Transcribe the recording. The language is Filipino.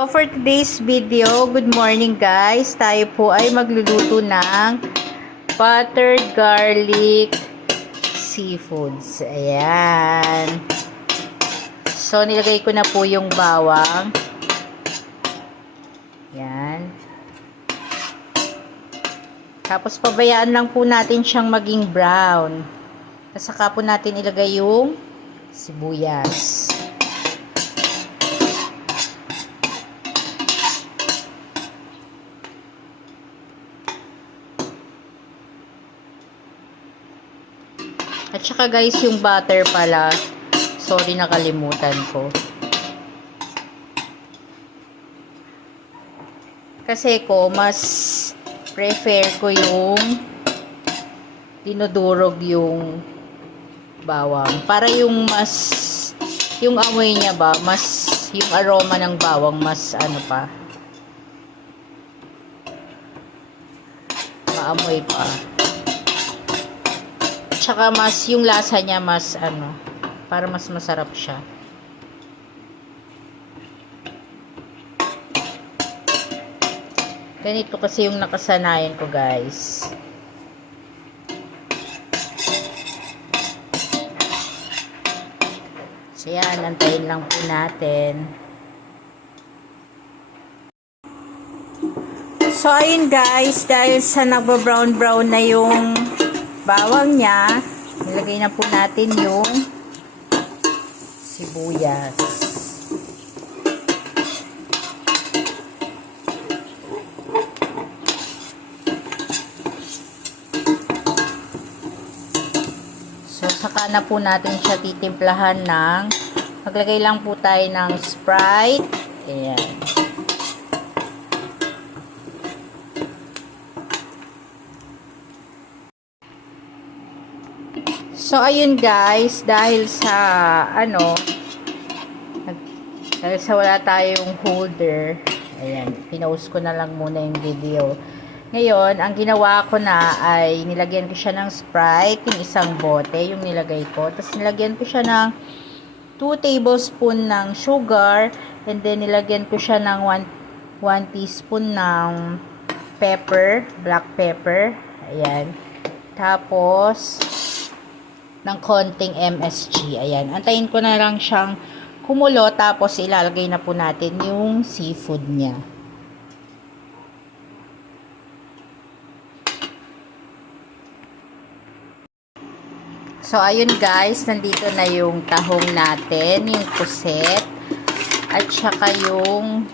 So for today's video, good morning guys. Tayo po ay magluluto ng buttered garlic seafoods. Ayan. So nilagay ko na po yung bawang. Ayan. Tapos pabayaan lang po natin siyang maging brown. Saka po natin ilagay yung sibuyas. At saka guys, yung butter pala, sorry nakalimutan ko. Kasi mas prefer ko yung dinudurog yung bawang. Para yung yung amoy niya ba, yung aroma ng bawang mas maamoy pa. Tsaka yung lasa niya para mas masarap siya. Ganito kasi yung nakasanayan ko guys. So yan, antayin lang po natin. So ayun guys, dahil sa nagba-brown na yung bawang niya, nilagay na po natin yung sibuyas. So saka na po natin siya titimplahan ng, maglagay lang po tayo ng Sprite. Ayan. So, ayun guys, dahil sa wala tayong holder, ayan, pinost ko na lang muna yung video. Ngayon, ang ginawa ko na ay nilagyan ko siya ng Sprite, yung isang bote, yung nilagay ko. Tapos nilagyan ko siya ng 2 tablespoon ng sugar, and then nilagyan ko siya ng 1 teaspoon ng pepper, black pepper. Ayan. Tapos ng konting MSG. Ayan. Antayin ko na lang siyang kumulo, tapos ilalagay na po natin yung seafood niya. So, ayun guys, nandito na yung tahong natin, yung puset, at saka yung